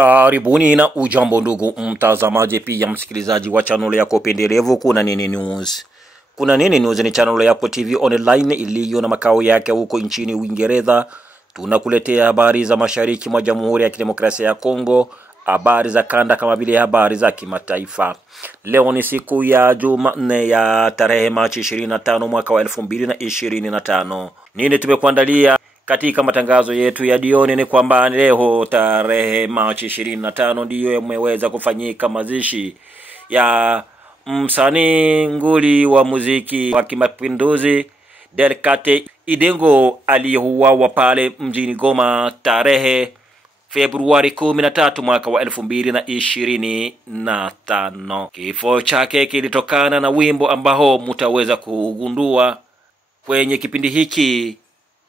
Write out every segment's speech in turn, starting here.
Karibuni na ujambo ndugu mtazamaji pia msikilizaji wa channel yako pendelevu Kuna Nini News. Kuna Nini News ni channel yako TV online iliyo na makao yake huko nchini Uingereza. Tunakuletea habari za mashariki mwa Jamhuri ya Kidemokrasia ya Kongo, habari za kanda kama vile habari za kimataifa. Leo ni siku ya Jumanne ya tarehe Machi 25 mwaka wa 2025. Nini tumekuandalia katika matangazo yetu ya jioni? Ni kwamba leo tarehe Machi 25 ndiyo yameweza kufanyika mazishi ya msanii nguli wa muziki wa kimapinduzi Delicate Idengo aliyeuawa pale mjini Goma tarehe Februari 13 mwaka wa 2025. Kifo chake kilitokana na wimbo ambao mtaweza kugundua kwenye kipindi hiki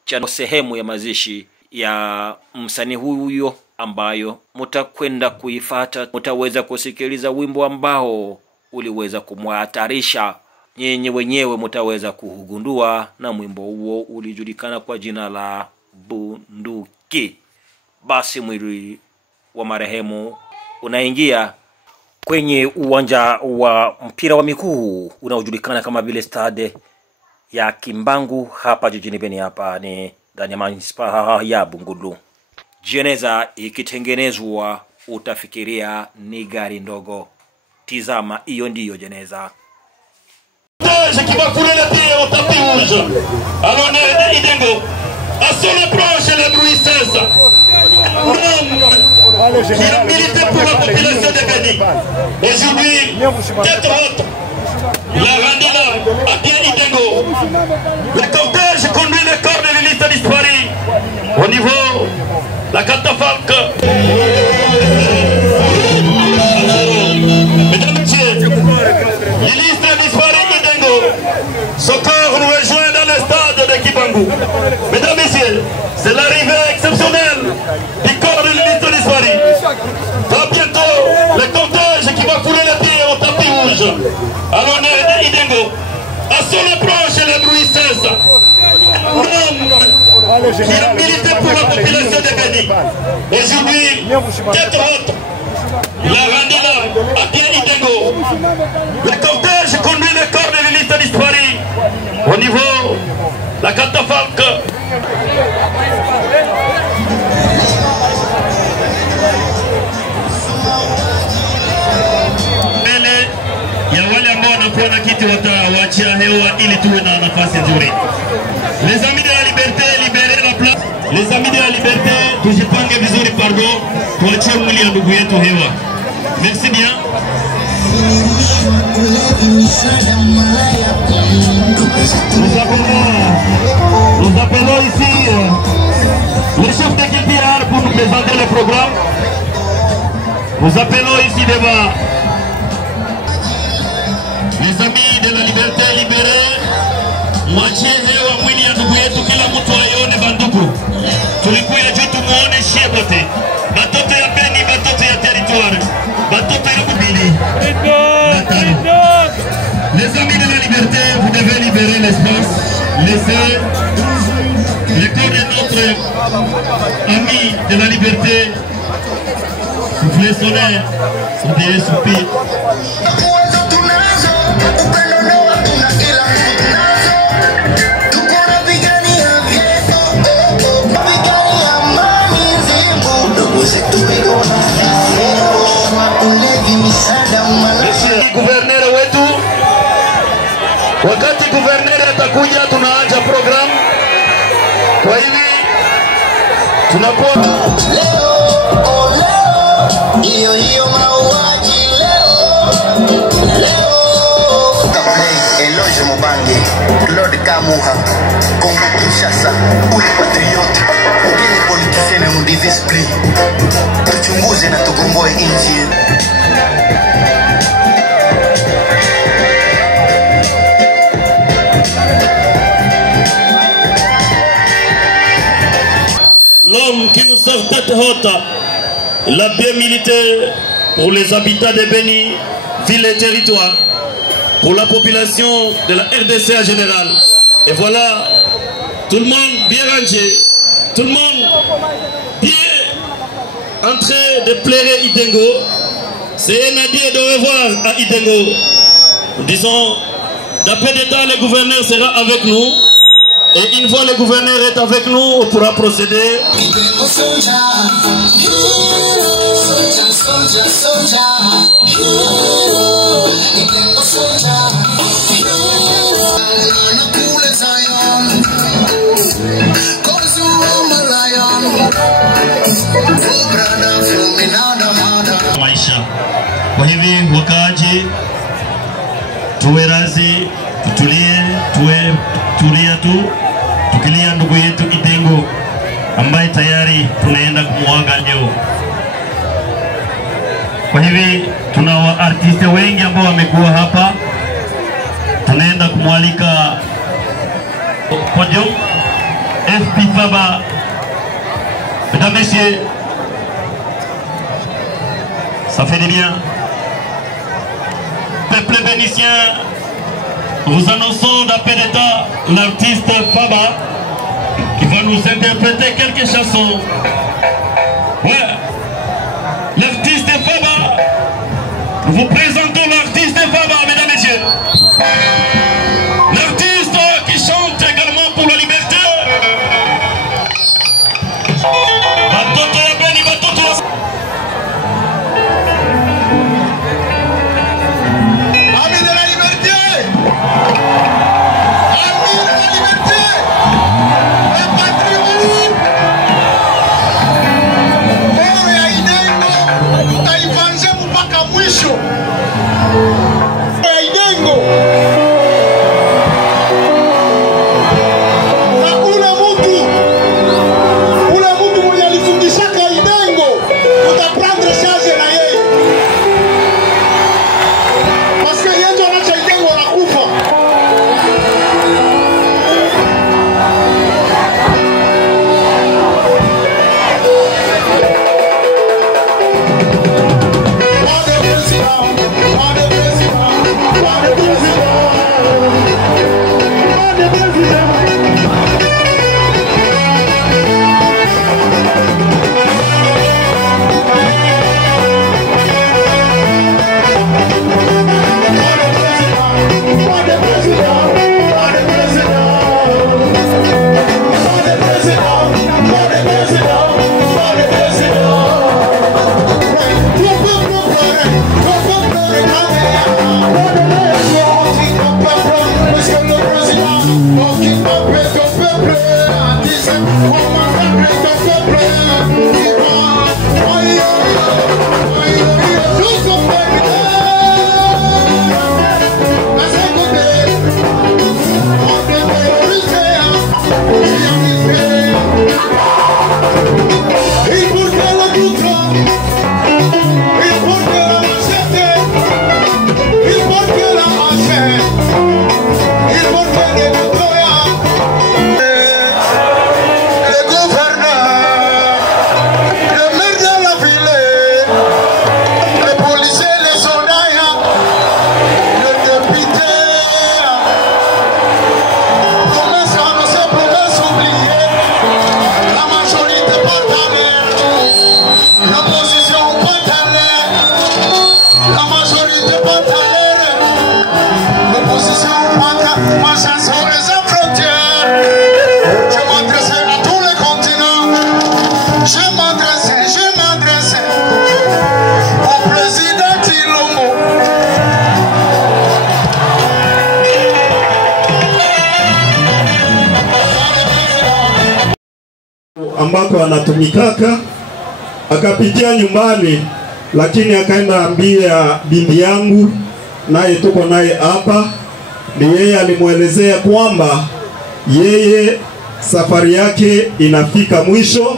cha sehemu ya mazishi ya msanii huyo ambayo mtakwenda kuifuata. Mtaweza kusikiliza wimbo ambao uliweza kumhatarisha, nyenye wenyewe mtaweza kugundua, na wimbo huo ulijulikana kwa jina la Bunduki. Basi mwili wa marehemu unaingia kwenye uwanja wa mpira wa miguu unaojulikana kama vile Stade ya Kimbangu hapa jijini Beni. Hapa ni ndani ya manispaa ya Bungulu. Jeneza ikitengenezwa utafikiria ni gari ndogo. Tizama, hiyo ndiyo jeneza. Qui va couler la terre au tapis rouge à l'honneur d'Idengo. À son approche, la bruit cesse. L'homme qui a milité pour la population de Beni. Aujourd'hui, tête haute, la rendez-là à bien Idengo. Le cortège conduit le corps de l'élite disparue au niveau de la catafalque. Mesdames et messieurs, l'élite disparue Idengo. Son corps nous rejoint dans le stade de Kimbangu. Mesdames et messieurs, c'est l'arrivée exceptionnelle du corps de l'élite disparue. À bientôt, le cortège qui va couler la terre au tapis rouge à l'honneur d'Idengo. À son approche, le bruit cesse. L'homme qui a milité pour la population de Beni. Aujourd'hui, tête haute, la rendez-là à bien Idengo. Le cortège conduit le corps de l'élite disparue au niveau de la catafalque. Mbele ya wale ambao wanakuwa na kiti watawachia hewa ili tuwe na nafasi nzuri. Les amis de la liberté, libérez la place. Les amis de la liberté, tujipange vizuri, pardon, tuachie mwili ya ndugu yetu hewa. Merci bien. Nous appelons ici le chef d'équipe PR pour nous présenter le programme. Nous appelons ici devant les amis de la liberté libérée. Mwachie hewa mwili ya ndugu yetu, kila mtu aione banduku. Tulikuya juu tumuone shie bote. Batoto ya Beni, batoto ya territoire, batoto ya Bubili. Les amis de la liberté, vous devez libérer l'espace. Laissez le corps de notre ami de la liberté souffler sonner son dernier soupir. Gouverneur wetu, wakati gouverneur atakuja tunaanza program. Kwa hivi tunakuwa leo hiyo mauaji leo Eloge Mubange, Claude Kamuha, Congo Kinshasa, ule patriote, ugeni politisene mudive esprit. Tuchunguze na tukomboe nchi. L'homme qui nous sort tête haute, il a bien milité pour les habitants de Beni, ville et territoire, pour la population de la RDC en général. Et voilà, tout le monde bien rangé, tout le monde bien en train de pleurer Idengo. C'est un adieu de revoir à Idengo. Nous disons, d'après d'État, le gouverneur sera avec nous. Et une fois le gouverneur est avec nous, on pourra procéder. Maisha. Kwa hivi wakaaji, tuwe razi, tulia tu, tukilia ndugu yetu Idengo ambaye tayari tunaenda kumuaga leo. Kwa hivi tuna artiste wengi ambao wamekuwa hapa, tunaenda kumwalika podium FP Faba. Mesdames, Messieurs, ça fait du bien. Peuple bénitien, nous annonçons d'après d'État l'artiste Faba qui va nous interpréter quelques chansons. Ouais, l'artiste Faba. Nous vous présentons l'artiste Faba, mesdames et messieurs. L'artiste qui chante également pour la liberté. Batoto ya Beni, Batoto ya... Ami de la liberté. Ami de la liberté. Le patriote. Moyo ya Idengo utaivanze mpaka mwisho. Ya Idengo. Na ule mtu mwenye alifundishaka Idengo utaprendre charge na yeye. Parce que yeye ndio anacha Idengo anakufa. ambako anatumikaka, akapitia nyumbani, lakini akaenda ambia bibi yangu, naye tuko naye hapa, ni yeye alimuelezea kwamba yeye safari yake inafika mwisho,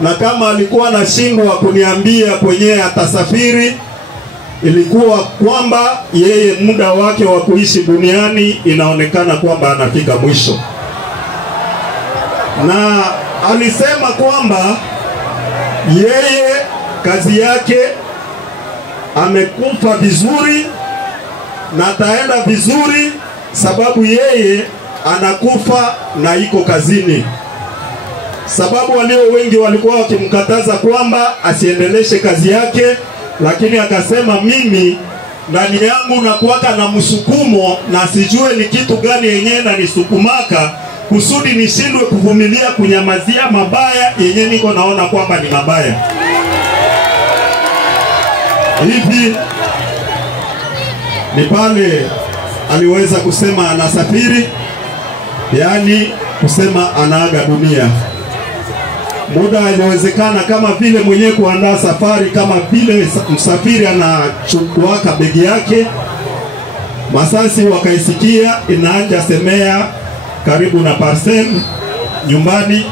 na kama alikuwa anashindwa kuniambia kwenye atasafiri, ilikuwa kwamba yeye muda wake wa kuishi duniani inaonekana kwamba anafika mwisho. Na alisema kwamba yeye kazi yake amekufa vizuri na ataenda vizuri, sababu yeye anakufa na iko kazini. sababu walio wengi walikuwa wakimkataza kwamba asiendeleshe kazi yake, lakini akasema mimi ndani yangu nakuwaka na msukumo na sijue ni kitu gani yenyewe na nisukumaka kusudi nishindwe kuvumilia kunyamazia mabaya yenye niko naona kwamba ni mabaya. Hivi ni pale aliweza kusema anasafiri, yani kusema anaaga dunia. Muda inawezekana kama vile mwenyewe kuandaa safari, kama vile msafiri anachukuaka begi yake, masasi wakaisikia inaanja semea karibu na parcel nyumbani,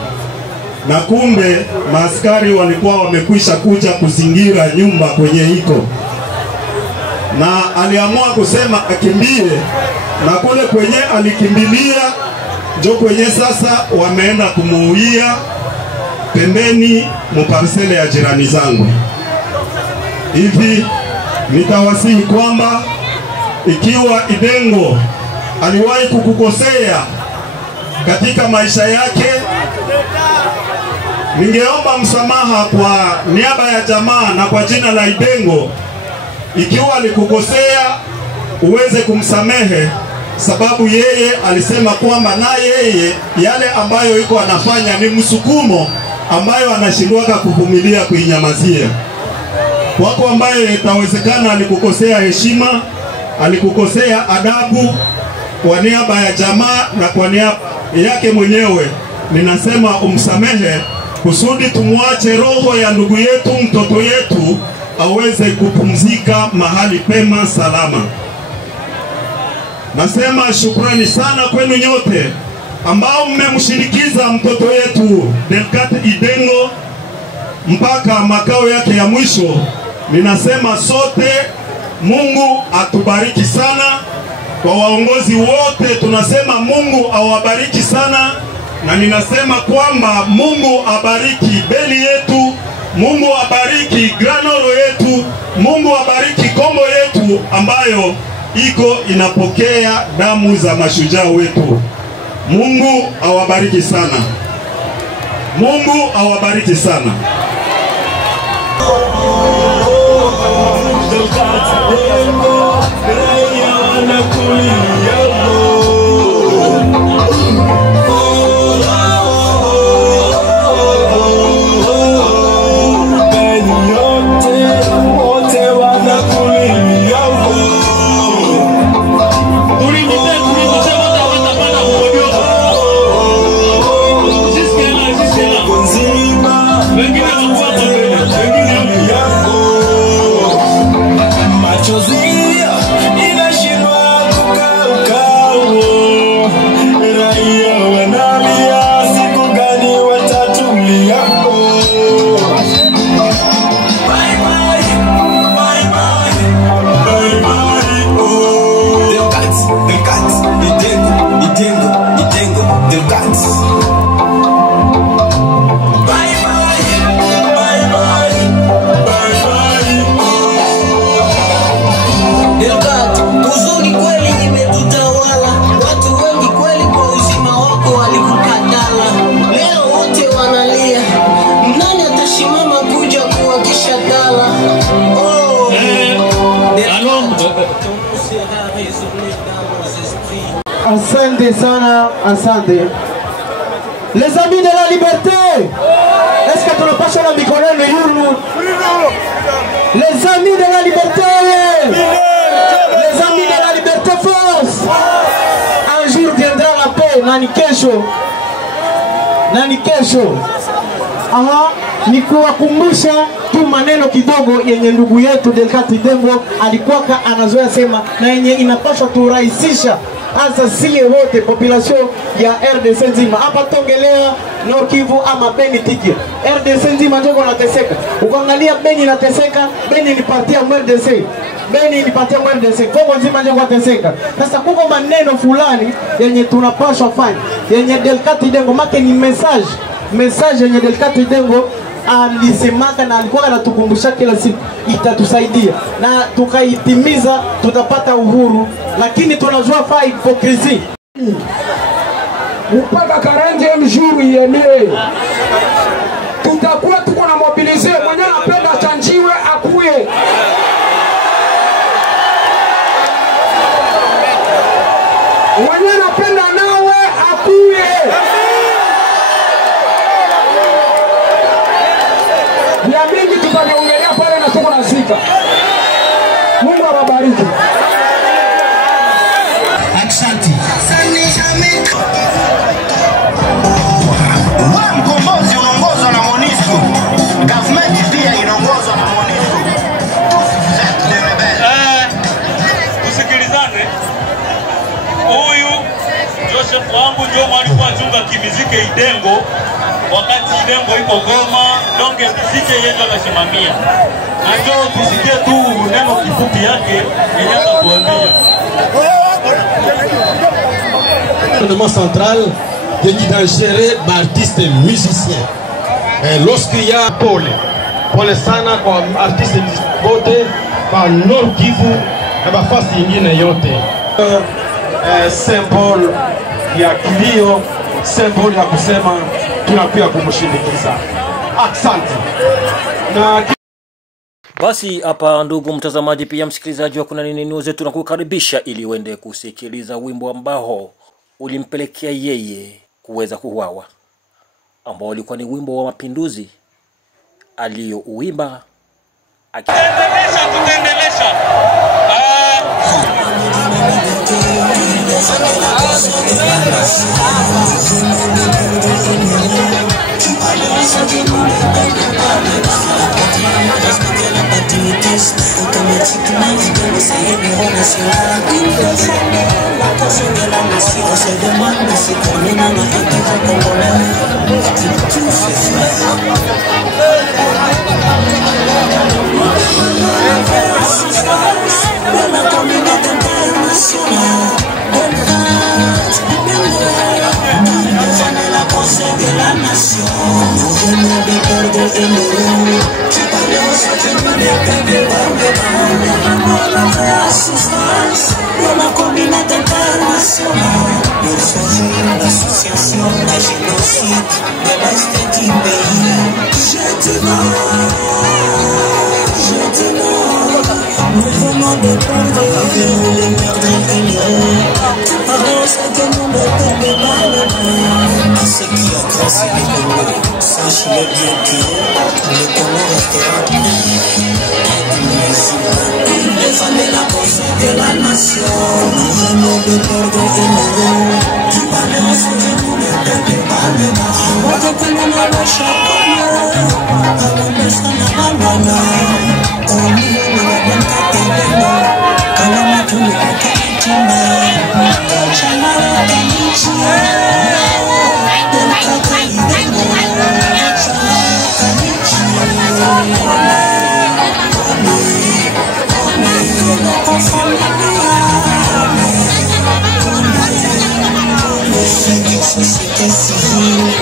na kumbe maaskari walikuwa wamekwisha kuja kuzingira nyumba kwenye iko, na aliamua kusema akimbie, na kule kwenye alikimbilia ndio kwenye sasa wameenda kumuuia pembeni muparsele ya jirani zangu. Hivi nitawasihi kwamba ikiwa Idengo aliwahi kukukosea katika maisha yake, ningeomba msamaha kwa niaba ya jamaa na kwa jina la Idengo. Ikiwa alikukosea uweze kumsamehe, sababu yeye alisema kwamba na yeye yale ambayo iko anafanya ni msukumo ambayo anashindwaka kuvumilia kuinyamazia. Wako ambaye itawezekana alikukosea heshima, alikukosea adabu, kwa niaba ya jamaa na kwa niaba yake mwenyewe ninasema umsamehe, kusudi tumwache roho ya ndugu yetu, mtoto yetu aweze kupumzika mahali pema salama. Nasema shukrani sana kwenu nyote ambao mmemshirikiza mtoto yetu Delcate Idengo mpaka makao yake ya mwisho. Ninasema sote Mungu atubariki sana. Kwa waongozi wote tunasema Mungu awabariki sana, na ninasema kwamba Mungu abariki Beni yetu, Mungu abariki Granolo yetu, Mungu abariki Kombo yetu ambayo iko inapokea damu za mashujaa wetu. Mungu awabariki sana. Mungu awabariki sana. Asante sana, asante. Les amis de la liberté, est-ce que tu n'as pas sur la micro Les amis de la liberté, les amis de la liberté force. Un jour viendra la paix, nani kesho. Nani kesho. Aha, ni kuwakumbusha tu maneno kidogo yenye ndugu yetu Delcate Idengo alikuwa anazoea sema na yenye inapaswa turahisisha hasa siye wote population ya RDC nzima. Hapa tongelea Nord Kivu ama Beni tiki. RDC nzima ndio wanateseka. Ukiangalia Beni inateseka, Beni ni parti ya RDC. Beni ni parti ya RDC. Kongo nzima ndio wanateseka. Sasa kuko maneno fulani yenye tunapaswa fanya. Yenye Delcate Idengo make ni message yenye Delcate Idengo alisemaka na alikuwa anatukumbusha kila siku, itatusaidia na tukaitimiza, tutapata uhuru. Lakini tunajua fa hipokrisi. mpaka 40e jour ienee. Tutakuwa tuko na mobilize mwenye anapenda chanjiwe akuye. Mwenye anapenda nawe akuye. Ya mingi tutaniongelea pale na tuko nazika. Mungu awabariki. Asante. Mkombozi unaongozwa na MONUSCO. Government pia inaongozwa na MONUSCO. Tusikilizane. Huyu Joseph wangu ndio mwalimu wa chunga kimizike Idengo. Wakati Idengo iko Goma, donge mizike yeye akasimamia. Na ndio tusikie tu neno kifupi yake yenye atatuambia. Le gouvernement central est géré par artistes et musiciens. Lorsqu'il y a pole sana kwa artistes wote kwa Nord Kivu na nafasi nyingine yote. Symbol ya kilio, symbol ya kusema tunakuja kumshindikiza. Asante. Na Basi hapa ndugu mtazamaji pia msikilizaji wa Kuna Nini News, tunakukaribisha ili uende kusikiliza wimbo ambao ulimpelekea yeye kuweza kuuawa, ambao ulikuwa ni wimbo wa mapinduzi aliyouimba Tutendelesha. L'association la génocide de l'Est du pays. Je te nous venons de perdre une heure. Tu parles ce que nous ne perdons pas le temps. À ceux qui ont grâce les Congo, sache-le bien que le Congo restera défendez la cause de la nation. Nous venons de perdre une heure. Tu parles ce que nous ne perdons pas le temps. On te connaît dans le chacun. On me sent à l'ana. On nous la bonne catégorie. Quand on a tout le monde qui m'a. Chama la canichia. Del catégorie. Chama la canichia. Société civile.